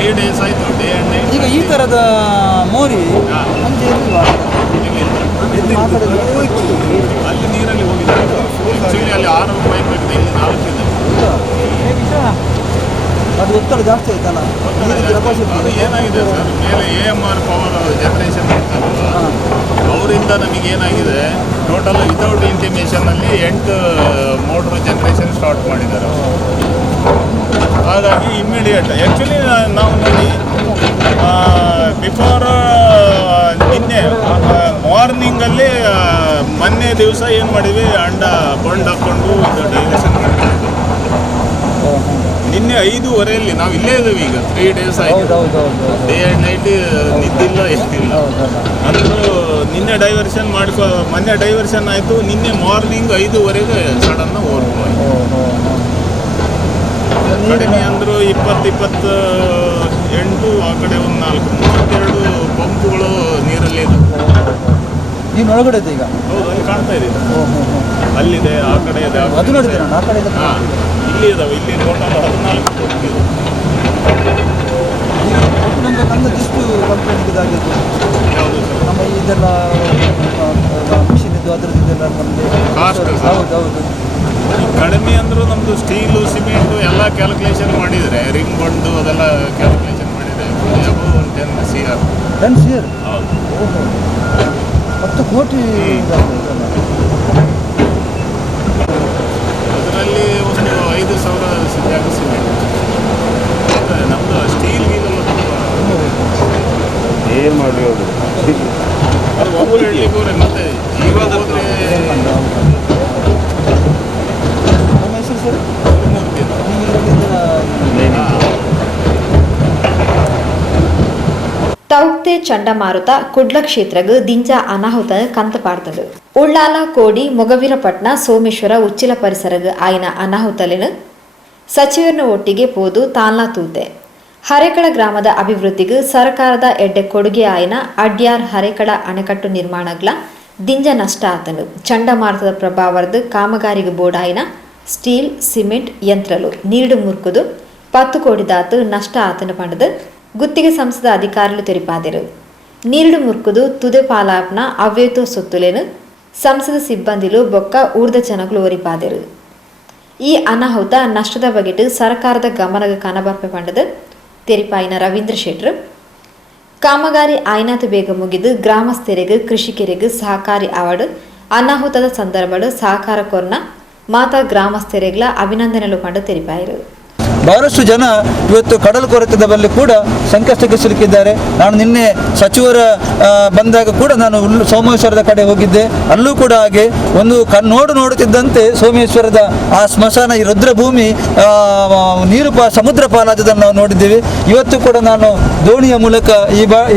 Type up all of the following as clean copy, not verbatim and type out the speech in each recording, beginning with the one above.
3 days ಆಯಿತು, day and night. ಈಗ ಈ ಥರದ ಮೋರಿ ನಮಗೆ ಇರಲಿಲ್ವಾ? ಅಲ್ಲಿ ನೀರಲ್ಲಿ ಹೋಗಿದ್ದಾರೆ. ಆ್ಯಕ್ಚುಲಿ ಅಲ್ಲಿ 6 ಪೈಪ್ ಬೇಕಿದೆ, ಇಲ್ಲಿ 4 ಇದೆ. ಅದು ಒತ್ತಡ ಜಾಸ್ತಿ ಆಯ್ತಲ್ಲ, ಅದು ಏನಾಗಿದೆ ಸರ್, ಮೇಲೆ AMR ಪವರ್ ಜನರೇಷನ್ ಇರ್ತಾರಲ್ಲ, ಅವರಿಂದ ನಮಗೆ ಏನಾಗಿದೆ, ಟೋಟಲ್ ವಿತೌಟ್ ಇಂಟಿಮೇಷನಲ್ಲಿ 8 ಮೋಟ್ರ್ ಜನರೇಷನ್ ಸ್ಟಾರ್ಟ್ ಮಾಡಿದ್ದಾರೆ. ಹಾಗಾಗಿ ಇಮ್ಮಿಡಿಯೇಟ್ ಆ್ಯಕ್ಚುಲಿ ನಾವು ನೋಡಿ ಬಿಫೋರ್ ನಿನ್ನೆ ಮಾರ್ನಿಂಗಲ್ಲಿ ಮೊನ್ನೆ ದಿವಸ ಏನು ಮಾಡಿದ್ವಿ, ಅಂಡ ಕೊಂಡ್ ಹಾಕ್ಕೊಂಡು ಇದು ಡೈರೆಕ್ಷನ್ ಮಾಡಿದ್ವಿ. ನಿನ್ನೆ 5:15 ನಾವು ಇಲ್ಲೇ ಇದ್ದೀವಿ. ಈಗ 3 days ಆಯಿತು, ಡೇ ಆ್ಯಂಡ್ ನೈಟ್ ನಿದ್ದಿಲ್ಲ ಏನಿಲ್ಲ. ಅಂದರೂ ನಿನ್ನೆ ಡೈವರ್ಷನ್ ಮೊನ್ನೆ ಡೈವರ್ಷನ್ ಆಯಿತು. ನಿನ್ನೆ ಮಾರ್ನಿಂಗ್ 5:15 ಸಡನ್ನ ಓವರ್ಫ್ಲೋ ಆಯಿತು. ಕಡಿಮೆ ಅಂದರೂ 20-28, ಆ ಕಡೆ ಒಂದು 4-32 ಪಂಪ್ಗಳು ನೀರಲ್ಲಿ ಇದೆ. ನೀನು ಒಳಗಡೆ ಇದೆ ಈಗ? ಹೌದು, ಅಲ್ಲಿ ಕಾಣ್ತಾ ಇದೆ. ಅಲ್ಲಿದೆ, ಆ ಕಡೆ ಇದೆ. ಅದು ನೋಡಿದ್ದೀರಾ? ಆ ಕಡೆ ಇದೆ. ಹಾಂ, ಇಲ್ಲಿ ಇದಾವೆ. ಇಲ್ಲಿ ಟೋಟಲ್ 14 ಪಂಪ್ ಇದೆ. ನಮಗೆ ಎಷ್ಟು ಕಂಪ್ಲೇಂಟ್ ಇದಾಗಿರ್ಬೋದು? ಯಾವುದು ಸರ್? ನಮ್ಮ ಇದೆಲ್ಲ ಮಿಷಿನ್ ಇದು ಅದರದ್ದು ಇದೆಲ್ಲ ನಮಗೆ ಕಾಸ್ಟ್. ಹೌದು ಹೌದು. ಕಡಿಮೆ ಅಂದರೂ ನಮ್ಮದು ಸ್ಟೀಲು ಸಿಮೆಂಟು ಎಲ್ಲ ಕ್ಯಾಲ್ಕುಲೇಷನ್ ಮಾಡಿದರೆ, ರಿಂಗ್ ಬಂಡು ಅದೆಲ್ಲ ಕ್ಯಾಲ್ಕುಲೇಷನ್ ಮಾಡಿದರೆ ಅಬೌವ್ 10 CR. 10 CR? ಹೌದು. ಓಹೋ, 10 ಕೋಟಿ. ಅದರಲ್ಲಿ ಒಂದು 5,000 ಜಾಗ ಸಿಮೆಂಟ್. ನಮ್ಮದು ಸ್ಟೀಲ್ ಗೀಲೆಲ್ಲ ಏನು ಮಾಡಿ ಹೋಗಿ ಅದು ಒಬ್ಬರು ಹೇಳಲಿಕ್ಕೆ ಮತ್ತೆ ಇವಾಗ ಹೋದರೆ ನಮ್ಮ ಹೆಸರು ಸರ್ ಮೂರ್ತಿ. ತೌಕ್ತೆ ಚಂಡಮಾರುತ ಕುಡ್ಲ ಕ್ಷೇತ್ರಗ್ ದಿಂಜ ಅನಾಹುತ ಕಂತ ಪಾಡ್ತದು. ಉಳ್ಳಾಲ ಕೋಡಿ ಮೊಗವೀರಪಟ್ನ ಸೋಮೇಶ್ವರ ಉಚ್ಚಿಲ ಪರಿಸರಗ್ ಆಯ್ನ ಅನಾಹುತಲಿನ ಸಚಿವರನ್ನ ಒಟ್ಟಿಗೆ ಪೋದು ತಾಲ್ನಾ ತೂತೆ. ಹರೇಕಳ ಗ್ರಾಮದ ಅಭಿವೃದ್ಧಿಗೆ ಸರ್ಕಾರದ ಎಡ್ಡೆ ಕೊಡುಗೆ ಆಯ್ನ ಅಡ್ಯಾರ್ ಹರೇಕಳ ಅಣೆಕಟ್ಟು ನಿರ್ಮಾಣಗ್ಲ ದಿಂಜ ನಷ್ಟ ಆತನು. ಚಂಡಮಾರುತದ ಪ್ರಭಾವದ ಕಾಮಗಾರಿಗೆ ಬೋಡಾಯಿನ ಸ್ಟೀಲ್ ಸಿಮೆಂಟ್ ಯಂತ್ರಲು ನೀಡು ಮುರ್ಕುದು 10 ಕೋಟಿ ದಾತು ನಷ್ಟ ಆತನು ಪಂಡದು ಗುತ್ತಿಗೆ ಸಂಸ್ಥದ ಅಧಿಕಾರುలు ತೆರಿಪಾದರು. ನೀರುಡು ಮುರ್ಕುದು ತುದೆ ಪಾಲಾಪ್ನ ಅವ್ಯೇತೋ ಸೊತ್ತುಲೇನು ಸಂಸದ ಸಿಬ್ಬಂದಿಲು ಬೊಕ್ಕ ಊರ್ದ ಜನಗಳು ಒರಿಪಾದರು. ಈ ಅನಾಹುತ ನಷ್ಟದ ಬಗೆಟ್ ಸರ್ಕಾರದ ಗಮನಗ ಕನಬಪ್ಪೆ ಪಂಡದು ತೆರಿಪಾಯಿನ ರವೀಂದ್ರ ಶೆಟ್ರು. ಕಾಮಗಾರಿ ಆಯ್ನಾತು ಬೇಗ ಮುಗಿದು ಗ್ರಾಮಸ್ಥರಿಗೆ ಕೃಷಿಕರಿಗೆ ಸಹಕಾರಿ ಆವಡು ಅನಾಹುತದ ಸಂದರ್ಭಡು ಸಹಕಾರ ಕೊರ್ನ ಮಾತಾ ಗ್ರಾಮಸ್ಥರಿಗಳ ಅಭಿನಂದನೆಲು ಪಂಡು ತೆರಿಪಾಯಿರು. ಬಹಳಷ್ಟು ಜನ ಇವತ್ತು ಕಡಲು ಕೊರೆತದ ಬಳಿ ಕೂಡ ಸಂಕಷ್ಟಕ್ಕೆ ಸಿಲುಕಿದ್ದಾರೆ. ನಾನು ನಿನ್ನೆ ಸಚಿವರ ಬಂದಾಗ ಕೂಡ ನಾನು ಸೋಮೇಶ್ವರದ ಕಡೆ ಹೋಗಿದ್ದೆ. ಅಲ್ಲೂ ಕೂಡ ಹಾಗೆ ಒಂದು ನೋಡುತ್ತಿದ್ದಂತೆ ಸೋಮೇಶ್ವರದ ಆ ಸ್ಮಶಾನ, ಈ ರುದ್ರಭೂಮಿ ನೀರು ಸಮುದ್ರ ಪಾಲಾದದನ್ನು ನಾವು ನೋಡಿದ್ದೇವೆ. ಇವತ್ತು ಕೂಡ ನಾನು ದೋಣಿಯ ಮೂಲಕ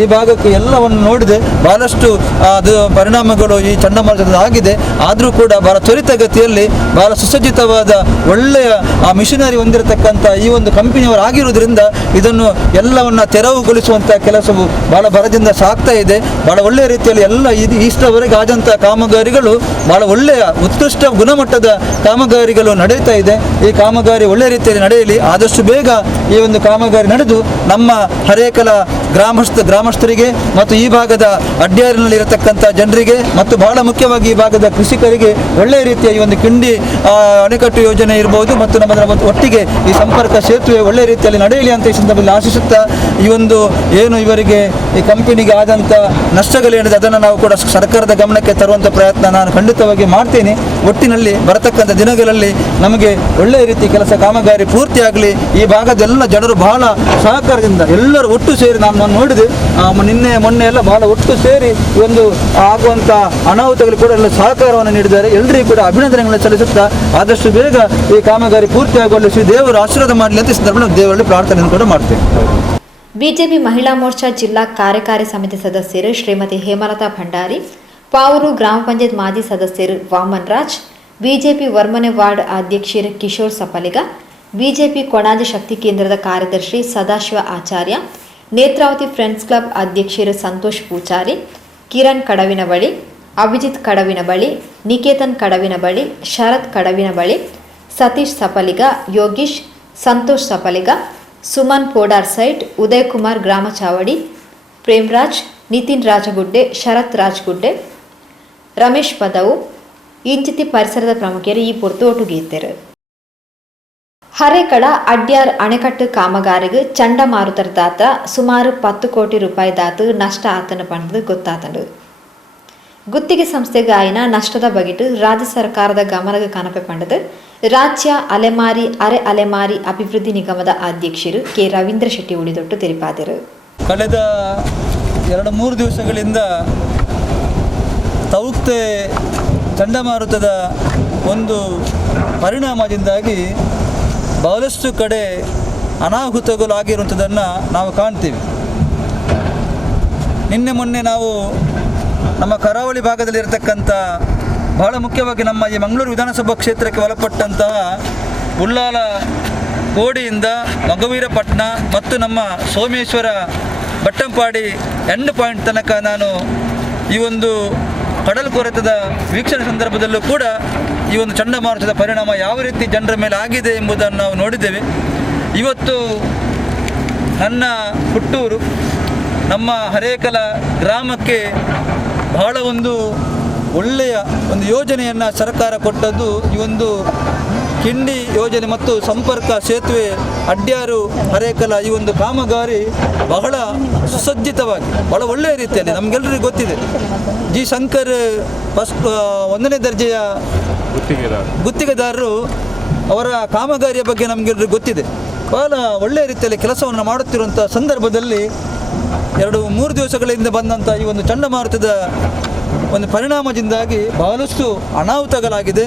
ಈ ಭಾಗಕ್ಕೆ ಎಲ್ಲವನ್ನು ನೋಡಿದೆ. ಬಹಳಷ್ಟು ಅದು ಪರಿಣಾಮಗಳು ಈ ಚಂಡಮಾರುತದ ಆಗಿದೆ. ಆದರೂ ಕೂಡ ಬಹಳ ತ್ವರಿತಗತಿಯಲ್ಲಿ ಬಹಳ ಸುಸಜ್ಜಿತವಾದ ಒಳ್ಳೆಯ ಆ ಮಿಷನರಿ ಹೊಂದಿರತಕ್ಕಂಥ ಈ ಒಂದು ಕಂಪನಿಯವರಾಗಿರುವುದರಿಂದ ಇದನ್ನು ಎಲ್ಲವನ್ನ ತೆರವುಗೊಳಿಸುವಂಥ ಕೆಲಸವು ಬಹಳ ಭರದಿಂದ ಸಾಗ್ತಾ ಇದೆ. ಬಹಳ ಒಳ್ಳೆಯ ರೀತಿಯಲ್ಲಿ ಎಲ್ಲ ಇಷ್ಟವರೆಗೆ ಆದಂಥ ಕಾಮಗಾರಿಗಳು ಬಹಳ ಒಳ್ಳೆಯ ಉತ್ಕೃಷ್ಟ ಗುಣಮಟ್ಟದ ಕಾಮಗಾರಿಗಳು ನಡೆಯುತ್ತಾ ಇದೆ. ಈ ಕಾಮಗಾರಿ ಒಳ್ಳೆಯ ರೀತಿಯಲ್ಲಿ ನಡೆಯಲಿ. ಆದಷ್ಟು ಬೇಗ ಈ ಒಂದು ಕಾಮಗಾರಿ ನಡೆದು ನಮ್ಮ ಹರೇಕಲ ಗ್ರಾಮಸ್ಥರಿಗೆ ಮತ್ತು ಈ ಭಾಗದ ಅಡ್ಯಾರಿನಲ್ಲಿರತಕ್ಕಂಥ ಜನರಿಗೆ ಮತ್ತು ಬಹಳ ಮುಖ್ಯವಾಗಿ ಈ ಭಾಗದ ಕೃಷಿಕರಿಗೆ ಒಳ್ಳೆಯ ರೀತಿಯ ಈ ಒಂದು ಕಿಂಡಿ ಅಣೆಕಟ್ಟು ಯೋಜನೆ ಇರಬಹುದು ಮತ್ತು ನಮ್ಮ ಒಟ್ಟಿಗೆ ಈ ಸಂಪರ್ಕ ಸೇತುವೆ ಒಳ್ಳೆಯ ರೀತಿಯಲ್ಲಿ ನಡೆಯಲಿ ಅಂತ ಈ ಸಂದರ್ಭದಲ್ಲಿ ಆಶಿಸುತ್ತಾ, ಈ ಒಂದು ಏನು ಇವರಿಗೆ ಈ ಕಂಪನಿಗೆ ಆದಂಥ ನಷ್ಟಗಳೇನಿದೆ ಅದನ್ನು ನಾವು ಕೂಡ ಸರ್ಕಾರದ ಗಮನಕ್ಕೆ ತರುವಂಥ ಪ್ರಯತ್ನ ನಾನು ಖಂಡಿತವಾಗಿ ಮಾಡ್ತೇನೆ. ಒಟ್ಟಿನಲ್ಲಿ ಬರತಕ್ಕಂಥ ದಿನಗಳಲ್ಲಿ ನಮಗೆ ಒಳ್ಳೆಯ ರೀತಿ ಕೆಲಸ ಕಾಮಗಾರಿ ಪೂರ್ತಿಯಾಗಲಿ. ಈ ಭಾಗದೆಲ್ಲ ಜನರು ಬಹಳ ಸಹಕಾರದಿಂದ ಎಲ್ಲರೂ ಒಟ್ಟು ಸೇರಿ ನಾನು ನೋಡಿದೆ, ನಿನ್ನೆ ಮೊನ್ನೆ ಎಲ್ಲ ಬಹಳ ಒಟ್ಟು ಸೇರಿ ಒಂದು ಆಗುವಂಥ ಅನಾಹುತಗಳು ಕೂಡ ಎಲ್ಲ ಸಹಕಾರವನ್ನು ನೀಡಿದ್ದಾರೆ. ಎಲ್ಲರಿಗೂ ಕೂಡ ಅಭಿನಂದನೆಗಳನ್ನು ಸಲ್ಲಿಸುತ್ತಾ ಆದಷ್ಟು ಬೇಗ ಈ ಕಾಮಗಾರಿ ಪೂರ್ತಿಯಾಗುವಲ್ಲಿ ಶ್ರೀ ದೇವರು ಆಶೀರ್ವಾದ ಮಾಡಲಿ ಅಂತ ಈ ಸಂದರ್ಭದಲ್ಲಿ ದೇವರಲ್ಲಿ ಪ್ರಾರ್ಥನೆ ಕೂಡ ಮಾಡ್ತೇವೆ. ಬಿಜೆಪಿ ಮಹಿಳಾ ಮೋರ್ಚಾ ಜಿಲ್ಲಾ ಕಾರ್ಯಕಾರಿ ಸಮಿತಿ ಸದಸ್ಯರು ಶ್ರೀಮತಿ ಹೇಮಲತಾ ಭಂಡಾರಿ, ಪಾವೂರು ಗ್ರಾಮ ಪಂಚಾಯತ್ ಮಾಜಿ ಸದಸ್ಯರು ವಾಮನ್ ರಾಜ್, ಬಿಜೆಪಿ ವರ್ಮನೆ ವಾರ್ಡ್ ಅಧ್ಯಕ್ಷರು ಕಿಶೋರ್ ಸಪಲಿಗ, ಬಿಜೆಪಿ ಕೊಣಾಜೆ ಶಕ್ತಿ ಕೇಂದ್ರದ ಕಾರ್ಯದರ್ಶಿ ಸದಾಶಿವ ಆಚಾರ್ಯ, ನೇತ್ರಾವತಿ ಫ್ರೆಂಡ್ಸ್ ಕ್ಲಬ್ ಅಧ್ಯಕ್ಷರು ಸಂತೋಷ್ ಪೂಜಾರಿ, ಕಿರಣ್ ಕಡವಿನ ಬಳಿ, ಅಭಿಜಿತ್ ಕಡವಿನ ಬಳಿ, ನಿಕೇತನ್ ಕಡವಿನ ಬಳಿ, ಶರತ್ ಕಡವಿನ ಬಳಿ, ಸತೀಶ್ ಸಪಲಿಗ, ಯೋಗೀಶ್, ಸಂತೋಷ್ ಸಪಲಿಗ, ಸುಮನ್ ಪೋಡಾರ್ ಸೈಟ್, ಉದಯ್ ಕುಮಾರ್ ಗ್ರಾಮ ಚಾವಡಿ, ಪ್ರೇಮ್ರಾಜ್, ನಿತಿನ್ ರಾಜಗುಡ್ಡೆ, ಶರತ್ ರಾಜ್ಗುಡ್ಡೆ, ರಮೇಶ್ ಪದವು ಇಂಚಿತಿ ಪರಿಸರದ ಪ್ರಮುಖರು ಈ ಪೊರ್ತು ಒಟ್ಟುಗೀತಾರೆ. ಹರೇಕಳ ಅಡ್ಯಾರ್ ಅಣೆಕಟ್ಟು ಕಾಮಗಾರಿಗೆ ಚಂಡಮಾರುತರ ದಾತ ಸುಮಾರು 10 ಕೋಟಿ ರೂಪಾಯಿ ದಾತು ನಷ್ಟ ಆತನ ಪಂಡದು ಗೊತ್ತಾತಂಡು. ಗುತ್ತಿಗೆ ಸಂಸ್ಥೆಗೆ ಆಯ್ನ ನಷ್ಟದ ಬಗೆಟು ರಾಜ್ಯ ಸರ್ಕಾರದ ಗಮನಕ್ಕೆ ಕನಪೆ ಪಂಡದು ರಾಜ್ಯ ಅಲೆಮಾರಿ ಅರೆ ಅಲೆಮಾರಿ ಅಭಿವೃದ್ಧಿ ನಿಗಮದ ಅಧ್ಯಕ್ಷರು ಕೆ ರವೀಂದ್ರ ಶೆಟ್ಟಿ ಉಳಿದೊಟ್ಟು ತಿಳಿಪಾದರು. ಕಳೆದ 2-3 ದಿವಸಗಳಿಂದ ತೌಕ್ತೆ ಚಂಡಮಾರುತದ ಒಂದು ಪರಿಣಾಮದಿಂದಾಗಿ ಬಹಳಷ್ಟು ಕಡೆ ಅನಾಹುತಗಳು ಆಗಿರುವಂಥದ್ದನ್ನು ನಾವು ಕಾಣ್ತೀವಿ. ನಿನ್ನೆ ಮೊನ್ನೆ ನಾವು ನಮ್ಮ ಕರಾವಳಿ ಭಾಗದಲ್ಲಿರತಕ್ಕಂಥ ಬಹಳ ಮುಖ್ಯವಾಗಿ ನಮ್ಮ ಈ ಮಂಗಳೂರು ವಿಧಾನಸಭಾ ಕ್ಷೇತ್ರಕ್ಕೆ ಒಳಪಟ್ಟಂತಹ ಉಳ್ಳಾಲ ಕೋಡಿಯಿಂದ ಮಗವೀರಪಟ್ಟಣ ಮತ್ತು ನಮ್ಮ ಸೋಮೇಶ್ವರ ಬಟ್ಟಂಪಾಡಿ ಎಂಡ್ ಪಾಯಿಂಟ್ ತನಕ ನಾನು ಈ ಒಂದು ಕಡಲ್ಕೊರೆತದ ವೀಕ್ಷಣೆ ಸಂದರ್ಭದಲ್ಲೂ ಕೂಡ ಈ ಒಂದು ಚಂಡಮಾರುತದ ಪರಿಣಾಮ ಯಾವ ರೀತಿ ಜನರ ಮೇಲೆ ಆಗಿದೆ ಎಂಬುದನ್ನು ನಾವು ನೋಡಿದ್ದೇವೆ. ಇವತ್ತು ನನ್ನ ಹುಟ್ಟೂರು ನಮ್ಮ ಹರೇಕಲ ಗ್ರಾಮಕ್ಕೆ ಬಹಳ ಒಂದು ಒಳ್ಳೆಯ ಒಂದು ಯೋಜನೆಯನ್ನು ಸರ್ಕಾರ ಕೊಟ್ಟದ್ದು ಈ ಒಂದು ಕಿಂಡಿ ಯೋಜನೆ ಮತ್ತು ಸಂಪರ್ಕ ಸೇತುವೆ ಅಡ್ಯಾರು ಹರೇಕಲ ಈ ಒಂದು ಕಾಮಗಾರಿ ಬಹಳ ಸುಸಜ್ಜಿತವಾಗಿ ಬಹಳ ಒಳ್ಳೆಯ ರೀತಿಯಲ್ಲಿ ನಮಗೆಲ್ಲರಿಗೂ ಗೊತ್ತಿದೆ. ಜಿ ಶಂಕರ್ ಫಸ್ಟ್ 1ನೇ ದರ್ಜೆಯ ಗುತ್ತಿಗೆದಾರರು ಅವರ ಕಾಮಗಾರಿಯ ಬಗ್ಗೆ ನಮಗೆಲ್ಲರಿಗೂ ಗೊತ್ತಿದೆ. ಬಹಳ ಒಳ್ಳೆಯ ರೀತಿಯಲ್ಲಿ ಕೆಲಸವನ್ನು ಮಾಡುತ್ತಿರುವಂಥ ಸಂದರ್ಭದಲ್ಲಿ 2-3 ದಿವಸಗಳಿಂದ ಬಂದಂಥ ಈ ಒಂದು ಚಂಡಮಾರುತದ ಒಂದು ಪರಿಣಾಮದಿಂದಾಗಿ ಬಹಳಷ್ಟು ಅನಾಹುತಗಳಾಗಿದೆ.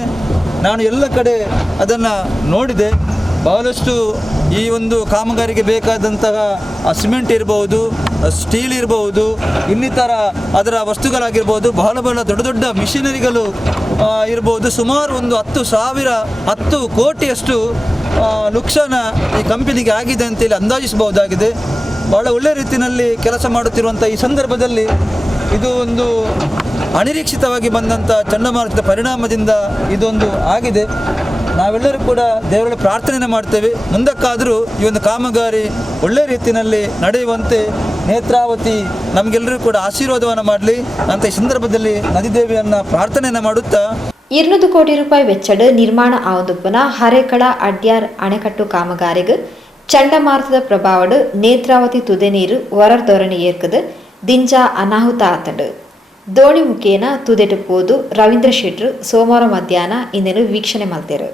ನಾನು ಎಲ್ಲ ಕಡೆ ಅದನ್ನು ನೋಡಿದೆ. ಬಹಳಷ್ಟು ಈ ಒಂದು ಕಾಮಗಾರಿಗೆ ಬೇಕಾದಂತಹ ಸಿಮೆಂಟ್ ಇರ್ಬೋದು, ಸ್ಟೀಲ್ ಇರ್ಬೋದು, ಇನ್ನಿತರ ಅದರ ವಸ್ತುಗಳಾಗಿರ್ಬೋದು, ಬಹಳ ದೊಡ್ಡ ದೊಡ್ಡ ಮಿಷಿನರಿಗಳು ಇರ್ಬೋದು. ಸುಮಾರು ಒಂದು 10 ಕೋಟಿಯಷ್ಟು ನುಕ್ಸಾನ ಈ ಕಂಪನಿಗೆ ಆಗಿದೆ ಅಂತೇಳಿ ಅಂದಾಜಿಸಬಹುದಾಗಿದೆ. ಬಹಳ ಒಳ್ಳೆಯ ರೀತಿಯಲ್ಲಿ ಕೆಲಸ ಮಾಡುತ್ತಿರುವಂಥ ಈ ಸಂದರ್ಭದಲ್ಲಿ ಇದು ಒಂದು ಅನಿರೀಕ್ಷಿತವಾಗಿ ಬಂದಂಥ ಚಂಡಮಾರುತದ ಪರಿಣಾಮದಿಂದ ಇದೊಂದು ಆಗಿದೆ. ನಾವೆಲ್ಲರೂ ಕೂಡ ದೇವರಲ್ಲಿ ಪ್ರಾರ್ಥನೆ ಮಾಡ್ತೇವೆ, ಮುಂದಕ್ಕಾದರೂ ಈ ಒಂದು ಕಾಮಗಾರಿ ಒಳ್ಳೆಯ ರೀತಿಯಲ್ಲಿ ನಡೆಯುವಂತೆ ನೇತ್ರಾವತಿ ನಮಗೆಲ್ಲರೂ ಕೂಡ ಆಶೀರ್ವಾದವನ್ನು ಮಾಡಲಿ ಅಂತ ಈ ಸಂದರ್ಭದಲ್ಲಿ ನದಿದೇವಿಯನ್ನು ಪ್ರಾರ್ಥನೆಯನ್ನು ಮಾಡುತ್ತಾ 200 ಕೋಟಿ ರೂಪಾಯಿ ವೆಚ್ಚದ ನಿರ್ಮಾಣ ಆವೊಂದುಪ್ಪನ ಹರೇಕಳ ಅಡ್ಯಾರ್ ಅಣೆಕಟ್ಟು ಕಾಮಗಾರಿಗೆ ಚಂಡಮಾರುತದ ಪ್ರಭಾವಡು ನೇತ್ರಾವತಿ ತುದೆ ನೀರು ಹೊರರ್ ಧೋರಣೆ ಏರ್ಕದು ದಿಂಜ ಅನಾಹುತ ಆತಂಡು. ದೋಣಿ ಮುಖೇನ ತುದೆಟು ಪೋದು ರವೀಂದ್ರ ಶೆಟ್ರು ಸೋಮವಾರ ಮಧ್ಯಾಹ್ನ ಇಂದೆನು ವೀಕ್ಷಣೆ ಮಲ್ತೆರು.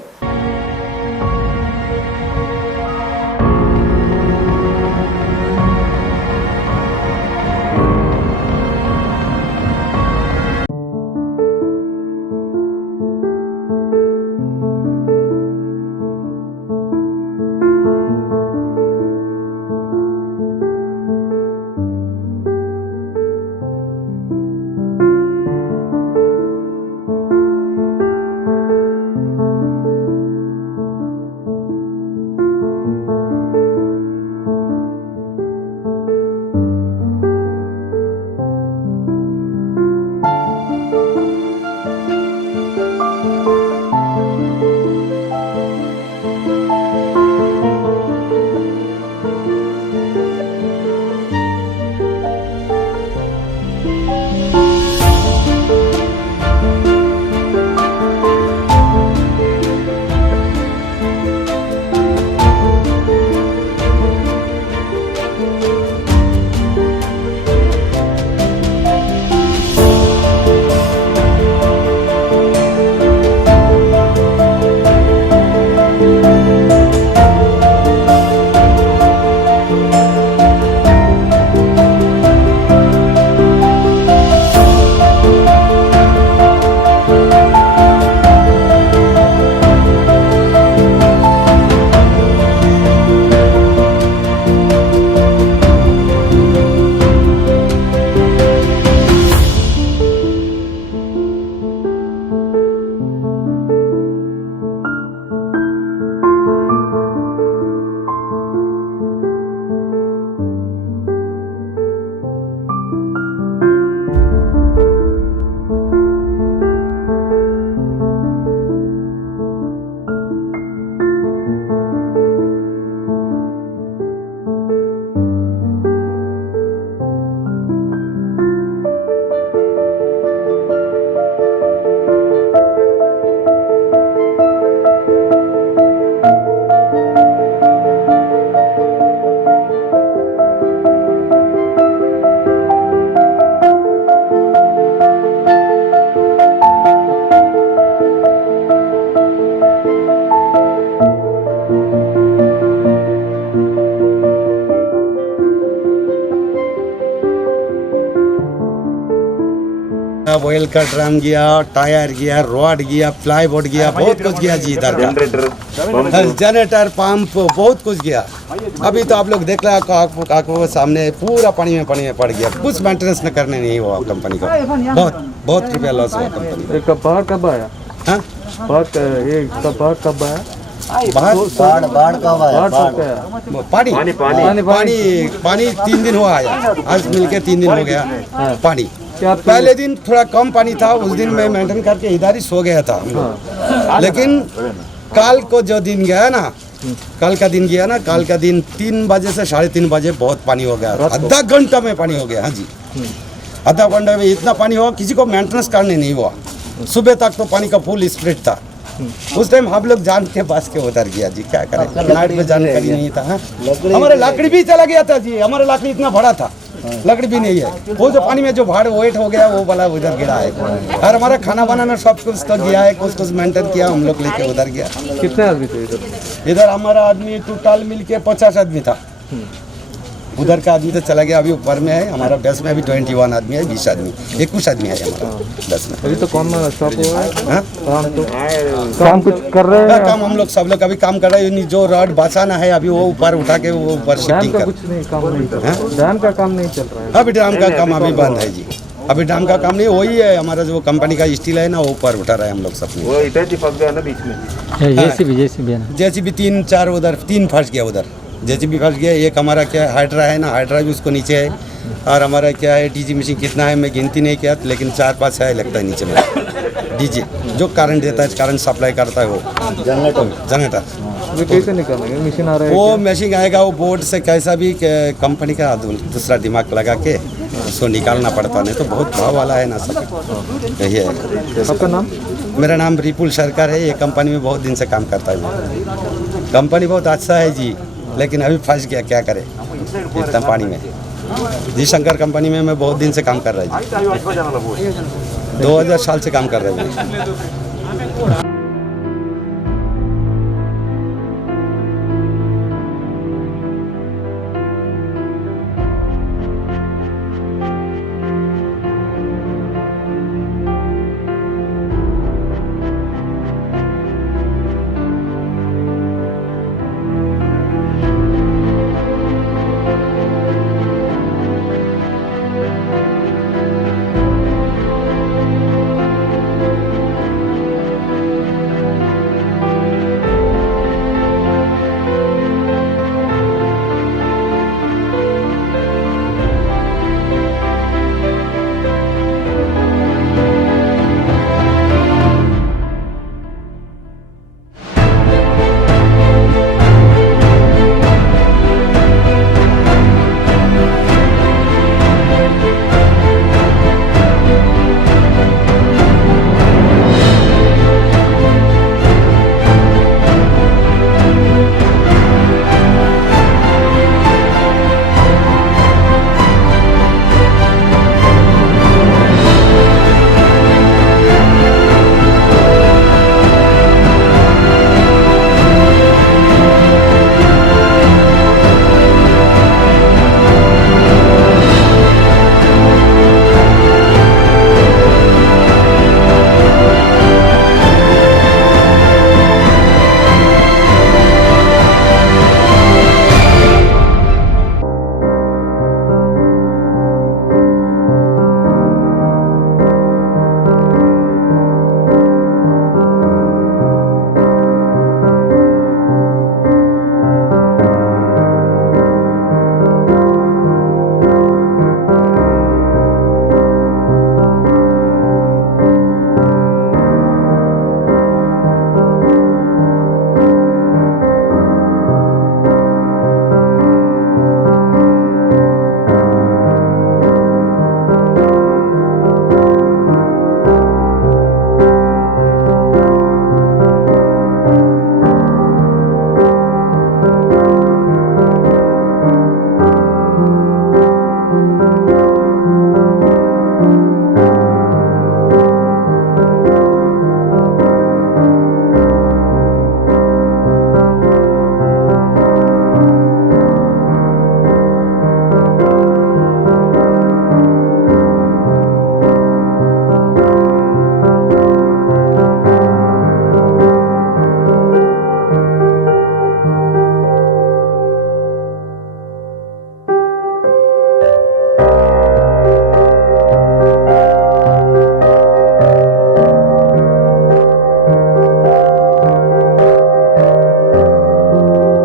का ऑयल का ड्रम गया, टायर गया, रॉड गया, प्लाईवुड गया, बहुत कुछ गया जी इधर का। जनरेटर पंप बहुत कुछ गया। अभी तो आप लोग देख रहे हैं आपको सामने पूरा पानी में पड़ गया। कुछ मेंटेनेंस न करने नहीं हुआ कंपनी का। बहुत रुपया लॉस हुआ कंपनी। बाढ़ कब आया? हाँ बाढ़ कब आया? बाढ़ बाढ़ कब आया? पानी 3 दिन हुआ आया। आज मिलके 3 दिन हो गया पानी। क्या पहले दिन थोड़ा कम पानी था, उस दिन मैं मेंटेन करके इधर ही सो गया था। लेकिन कल को जो दिन गया ना, कल का दिन 3 बजे से 3:30 बजे बहुत पानी हो गया। आधा घंटा में पानी हो गया। हाँ जी, आधा घंटा में इतना पानी हुआ, किसी को मेंटेनेंस करने नहीं हुआ। सुबह तक तो पानी का फुल स्प्रेड था। उस टाइम हम लोग जान के बस के उतर गया जी, क्या करें, नाइट में जानकारी नहीं था। हमारा लकड़ी भी चला गया था जी, हमारा लकड़ी इतना बड़ा था, लकड़ी भी नहीं है। वो जो पानी में जो भाड़ वेट हो गया वो वाला उधर गिरा है। और हमारा खाना बनाना सब कुछ तो गया है, कुछ मेंटेन किया, हम लोग लेके उधर गया। कितने आदमी थे इधर? इधर हमारा आदमी टोटल मिलके 50 आदमी था। उधर का आदमी तो चला गया, अभी ऊपर में है। हमारा बस में अभी 21 आदमी है, 20 आदमी, 21 आदमी है हमारा बस में। अभी तो कौन स्टॉप हुआ है? हाँ? काम कुछ कर रहे हैं? काम हम लोग सब लोग अभी काम कर रहे हैं। जो रॉड बचाना है अभी वो ऊपर उठा के वो ऊपर डैम शिफ्टिंग का कर। कुछ नहीं काम नहीं चल रहा है? डैम का काम नहीं चल रहा है? अभी डैम का काम अभी बंद है जी। अभी डैम का काम नहीं, वही है हमारा जो कंपनी का स्टील है ना, वो ऊपर उठा रहे हैं हम लोग सब। वो इधर चिपक गया ना बीच में। जेसीबी 3-4 उधर 3 फंस गया उधर। जेसीबी फंस गया। एक हमारा क्या हाइड्रा है ना, हाइड्रा भी उसको नीचे है। और हमारा क्या है डीजी मशीन कितना है मैं गिनती नहीं किया, लेकिन 4-5 है लगता है नीचे में डीजी, जो करंट देता है, करंट सप्लाई करता है वो जनरेटर। अभी कैसे निकालेंगे? मशीन आ रहा है? वो मशीन आएगा, वो बोर्ड से कैसा भी कंपनी का दूसरा दिमाग लगा के उसको निकालना पड़ता, नहीं तो बहुत भाव वाला है ना सब। यही है। आपका नाम? मेरा नाम रिपुल सरकार है। ये कंपनी में बहुत दिन से काम करता है। कंपनी बहुत अच्छा है जी, लेकिन अभी फंस गया, क्या करे इतना पानी में। जी शंकर कंपनी में मैं बहुत दिन से काम कर रहा हूँ। 2000 साल से काम कर रहा हूँ।